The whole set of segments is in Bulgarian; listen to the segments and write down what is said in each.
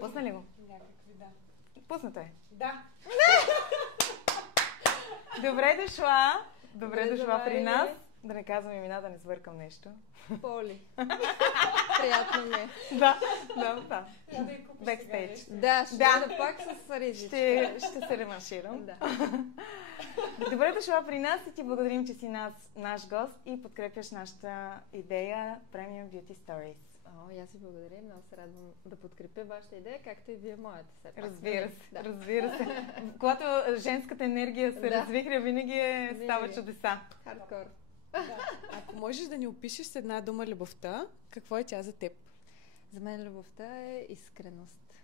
Пусна ли го? Някакви, да. Пуснато е. Да. Добре дошла! Добре дошла завари. при нас. Да не казвам имена, да не сбъркам нещо. Поли. Приятно ми е. Да. Я да й купиш Бекстейдж. сега, Да, ще Да. бъда пак с ризичка. Ще се реванширам. Да. Добре дошла при нас и ти благодарим, че си наш гост и подкрепяш нашата идея Premium Beauty Stories. О, и аз ви благодаря. Много се радвам да подкрепя вашата идея, както и вие моята. Все пак. Разбира Да. се. Когато женската енергия се Да. развихря, винаги става Винаги. чудеса. Хардкор. Да. Ако можеш да ни опишеш с една дума любовта, какво е тя за теб? За мен любовта е искреност.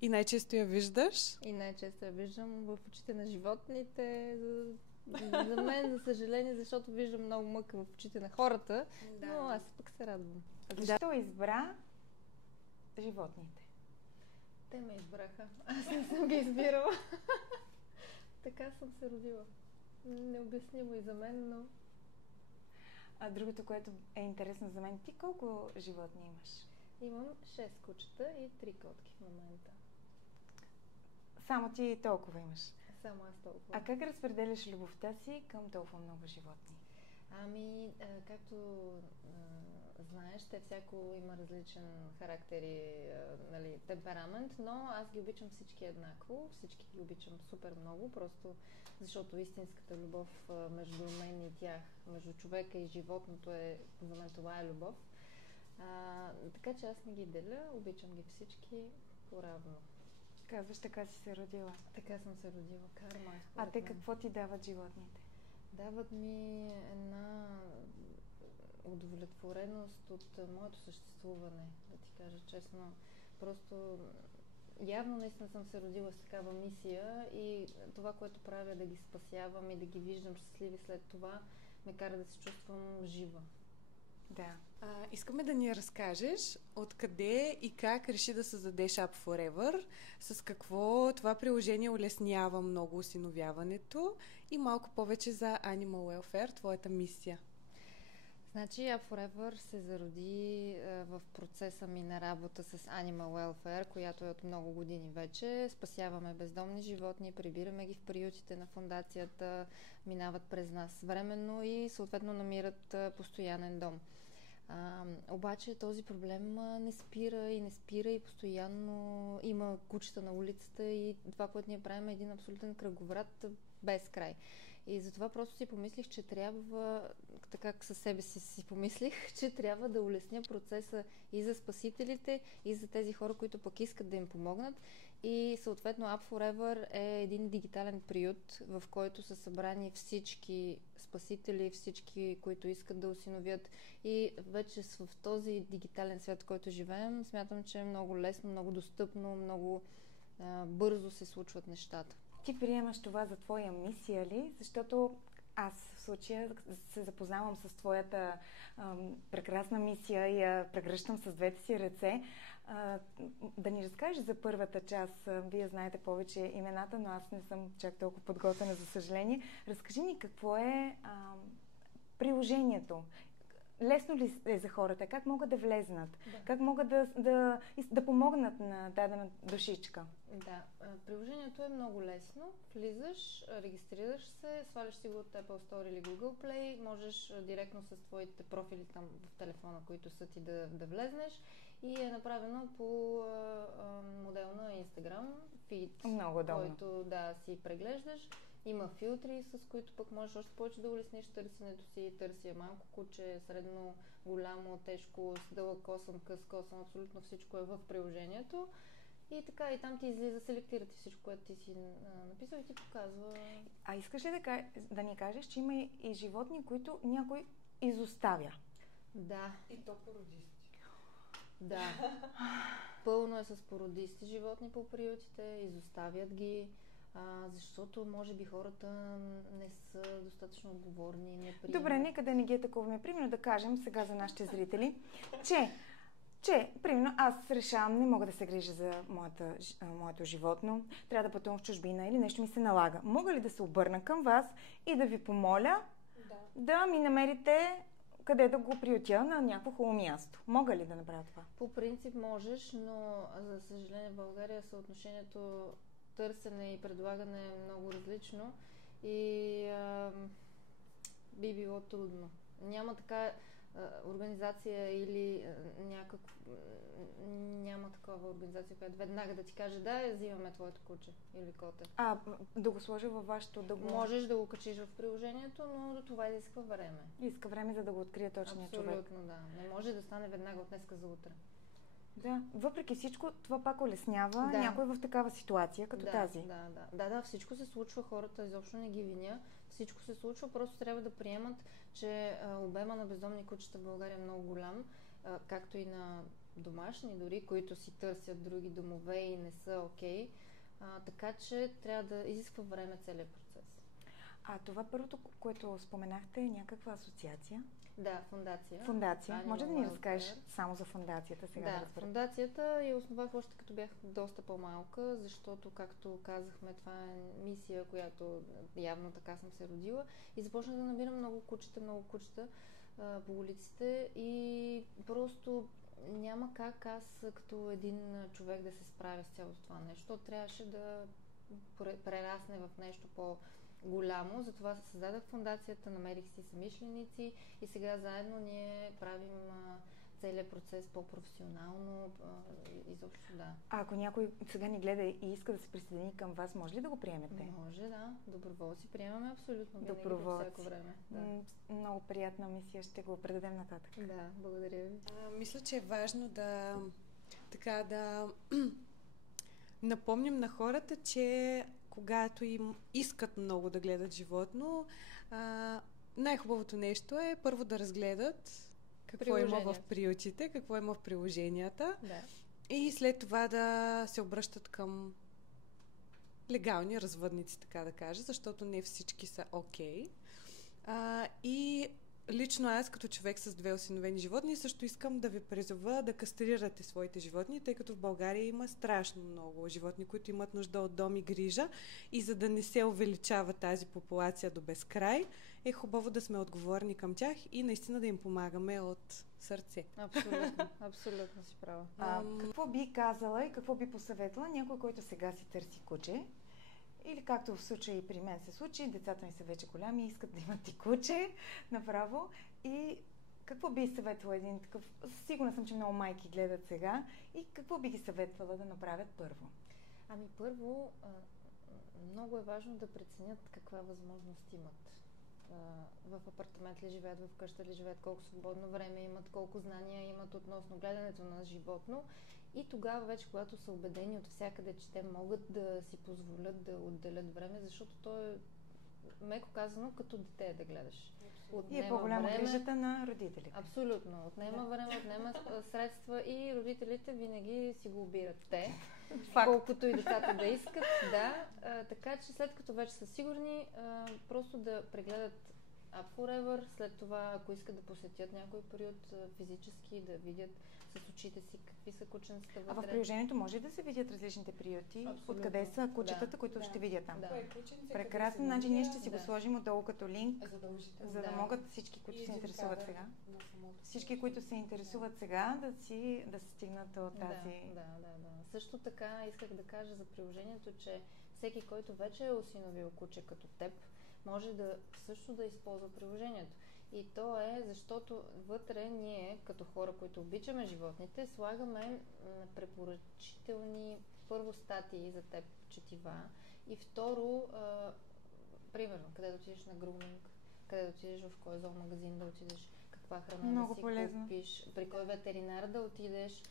И най-често я виждаш? И най-често я виждам в очите на животните. За мен, за съжаление, защото виждам много мъка в очите на хората, но аз пък се радвам. Защо избра животните? Те ме избраха. Аз не съм ги избирала. Така съм се родила. Необяснимо и за мен, но... А другото, което е интересно за мен, ти колко животни имаш? Имам 6 кучета и 3 котки в момента. Само ти толкова имаш. Само аз толкова. А как разпределяш любовта си към толкова много животни? Ами, както знаеш, те всяко има различен характер и нали, темперамент, но аз ги обичам всички еднакво, всички ги обичам супер много, просто защото истинската любов между мен и тях, между човека и животното е, за мен това е любов. Така че аз не ги деля, обичам ги всички поравно. Казваш, така си се родила. Така съм се родила, карма. А те какво ти дават животните? Дават ми една удовлетвореност от моето съществуване, да ти кажа честно. Просто явно наистина съм се родила с такава мисия и това, което правя, да ги спасявам и да ги виждам щастливи след това, ме кара да се чувствам жива. Да. Искаме да ни разкажеш откъде и как реши да създадеш Up Forever, с какво това приложение улеснява много осиновяването и малко повече за Animal Welfare, твоята мисия. Значи Up Forever се зароди в процеса ми на работа с Animal Welfare, която е от много години вече. Спасяваме бездомни животни, прибираме ги в приютите на фондацията, минават през нас временно и съответно намират постоянен дом. Обаче този проблем не спира и постоянно има кучета на улицата и това, което ние правим е един абсолютен кръговрат без край. И затова просто си помислих, че трябва, така със себе си помислих, че трябва да улесня процеса и за спасителите, и за тези хора, които пък искат да им помогнат. И съответно Up Forever е един дигитален приют, в който са събрани всички спасители, всички, които искат да осиновят. И вече в този дигитален свят, в който живеем, смятам, че е много лесно, много достъпно, много бързо се случват нещата. Ти приемаш това за твоя мисия ли? Защото аз в случая се запознавам с твоята прекрасна мисия и я прегръщам с двете си ръце. Да ни разкажеш за първата част. Вие знаете повече имената, но аз не съм чак толкова подготвена, за съжаление. Разкажи ни какво е приложението. Лесно ли е за хората? Как могат да влезнат? Да. Как могат да помогнат на дадена душичка? Да, приложението е много лесно. Влизаш, регистрираш се, сваляш си го от Apple Store или Google Play, можеш директно с твоите профили там в телефона, които са ти да влезнеш и е направено по модел на Instagram фид, Много удобно. който да си преглеждаш. Има филтри, с които пък можеш още повече да улесниш търсенето си. Търся малко куче, средно, голямо, тежко, с дълъг косъм, къс косъм, абсолютно всичко е в приложението. И така, и там ти излиза, селектира ти всичко, което ти си написал и ти показва. А искаш ли да ни кажеш, че има и животни, които някой изоставя? Да. И то породисти. Да. Пълно е с породисти животни по приютите, изоставят ги, защото може би хората не са достатъчно отговорни, не приемат. Добре, нека да не ги атакуваме. Примерно да кажем сега за нашите зрители, че примерно аз решавам, не мога да се грижа за моето животно, трябва да пътувам в чужбина или нещо ми се налага. Мога ли да се обърна към вас и да ви помоля да ми намерите къде да го приютя на някакво хубаво място. Мога ли да направя това? По принцип можеш, но за съжаление в България съотношението търсене и предлагане е много различно и би било трудно. Няма така организация или няма такова организация, която веднага да ти каже да, взимаме твоето куче или коте. Да го сложа във вашето Можеш да го качиш в приложението, но до това изисква време. Иска време, за да го открие точния човек. Абсолютно, да. Не може да стане веднага от днеска за утре. Да, въпреки всичко, това пак улеснява някой в такава ситуация, като тази. Да, всичко се случва, хората изобщо не ги виня. Всичко се случва, просто трябва да приемат, че обема на бездомни кучета в България е много голям, както и на домашни дори, които си търсят други домове и не са окей. Така че трябва да изисква време целият процес. Това първото, което споменахте, е някаква асоциация? Да, фундация. Фундация. Може да ни разкажеш само за фундацията сега? Да, фундацията я основах още като бях доста по-малка, защото, както казахме, това е мисия, която явно така съм се родила и започнах да набирам много кучета по улиците и просто няма как аз като един човек да се справя с цялото това нещо. Трябваше да прерасне в нещо по-голямо. Затова създадах фундацията, намерих си съмишленици и сега заедно ние правим целият процес по-професионално. Изобщо да. Ако някой сега ни гледа и иска да се присъедини към вас, може ли да го приемете? Може, да. Доброволци приемаме абсолютно. Доброволци. По всяко време. Да. Много приятна мисия. Ще го предадем нататък. Да, благодаря ви. Мисля, че е важно да напомним на хората, че когато им искат много да гледат животно, най-хубавото нещо е първо да разгледат какво има в приютите, какво има в приложенията и след това да се обръщат към легални развъдници, така да кажа, защото не всички са окей. И лично аз, като човек с 2 осиновени животни, също искам да ви призова да кастрирате своите животни, тъй като в България има страшно много животни, които имат нужда от дом и грижа и за да не се увеличава тази популация до безкрай, е хубаво да сме отговорни към тях и наистина да им помагаме от сърце. Абсолютно си права. Какво би казала и какво би посъветвала някой, който сега си търси куче? Или както в случая и при мен се случи, децата ми са вече голями и искат да имат и куче направо. И какво би съветвала един такъв? Сигурна съм, че много майки гледат сега. И какво би ги съветвала да направят първо? Първо, много е важно да преценят каква възможност имат. В апартамент ли живеят, в къща ли живеят, колко свободно време имат, колко знания имат относно гледането на животно. И тогава вече, когато са убедени от всякъде, че те могат да си позволят да отделят време, защото то е, меко казано, като дете да гледаш. И е по-голяма грижата на родителите. Абсолютно. Отнема време, отнема средства и родителите винаги си го убират те. Колкото и децата да искат. Така че след като вече са сигурни, просто да прегледат Up Forever, след това, ако искат да посетят някой период физически, да видят с очите си какви са кученцата вътре. В приложението може да се видят различните приюти, откъде са кучетата, които ще видят там. Прекрасно, значи ние ще си го сложим отдолу като линк, за да могат всички, които се интересуват сега. Всички, които се интересуват сега, да се стигнат до тази... Също така исках да кажа за приложението, че всеки, който вече е осиновил куче като теб, може също да използва приложението. И то е, защото вътре ние, като хора, които обичаме животните, слагаме препоръчителни първо статии за теб, четива, и второ, примерно, къде да отидеш на груминг, къде да отидеш в кой зоомагазин да отидеш, каква храна да си купиш, при кой ветеринар да отидеш.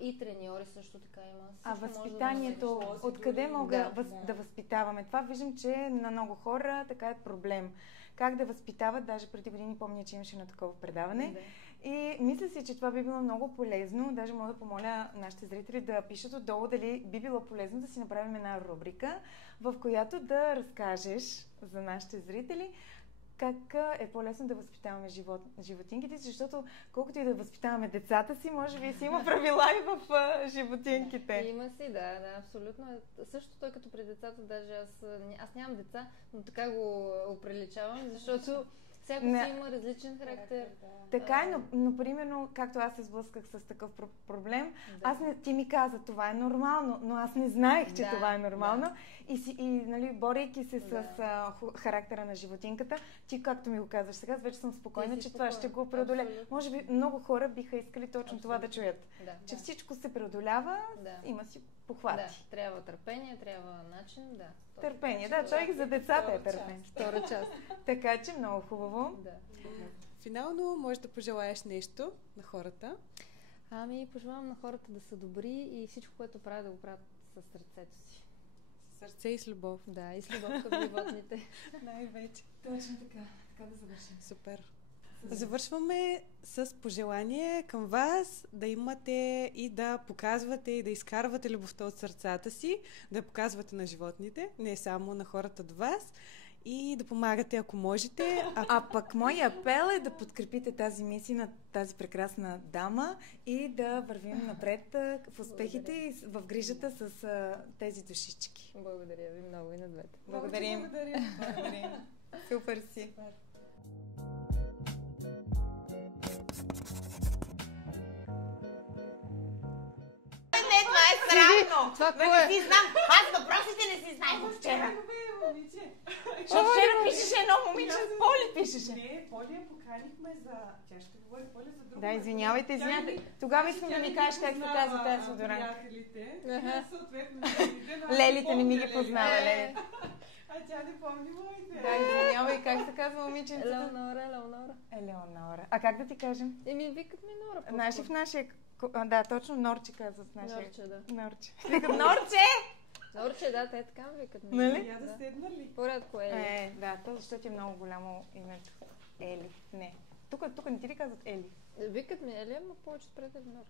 И треньори също така има. Възпитанието, откъде мога да възпитаваме? Това виждам, че на много хора така е проблем. Как да възпитават, даже преди години помня, че имаше на такова предаване. И мисля си, че това би било много полезно. Даже мога да помоля нашите зрители да пишат отдолу дали би било полезно да си направим една рубрика, в която да разкажеш за нашите зрители как е по-лесно да възпитаваме животинките, защото колкото и да възпитаваме децата си, може би си има правила и в животинките. Има си, да, абсолютно. Същото е като при децата, даже аз нямам деца, но така го оприличавам, защото Всяко Не. си има различен характер. Така е, но примерно, както аз се сблъсках с такъв проблем, Да. ти ми каза, това е нормално, но аз не знаех, че Да, това е нормално. да. И нали, борейки се Да. с характера на животинката, ти както ми го казваш сега, вече съм спокойна, Ти си че това ще спокойна. го преодолее. Абсолютно. Може би много хора биха искали точно това да Абсолютно. чуят. Да. Че всичко се преодолява, Да. има си похвати. Да, трябва търпение, трябва начин, да. Търпение, да, той и за децата е търпение. Втора част. Така че много хубаво. Да. Финално можеш да пожелаеш нещо на хората. Ами, пожелавам на хората да са добри и всичко, което правят, да го правят с сърцето си. С сърце и с любов. Да, и с любов към животните. Най-вече. Точно така. Така да завършим. Супер. Завършваме с пожелание към вас да имате и да показвате и да изкарвате любовта от сърцата си, да я показвате на животните, не само на хората до вас и да помагате, ако можете. А пък моя апел е да подкрепите тази мисия на тази прекрасна дама и да вървим напред в успехите и в грижата с тези душички. Благодаря ви много и на двете. Благодарим. Благодарим. Супер си. Не, това е срамно! Това Ма кое не е? си знам! Аз въпросите не си знаех от вчера. Защото вчера пишеше едно момиче, Поли пишеше. Не, Поли я поканихме за... Тя ще говори Поли за друго. Да, извинявайте. Тогава искам да ми кажеш как се казва тази содоранка. Приятелите, Ага. съответно лелите, но аз Лелите не ми ги помня познава, лелите. Лели. А тя не помни моите. Да, извинявай, как се казва момиченцата? Елеонора. Елеонора. А как да ти кажем? Викат ми Нора. Знаеш ли в нашия... Да, точно Норче казват в нашия... Норче, да. Норче. Викат Норче! Норче, да, те така ме викат. Нали? Я да седна ли? Порядко е. Да, то защото е много голямо името. Ели. Не. Тук не ти ли казват Ели? Викат ми Елия, но повече приятели Нора.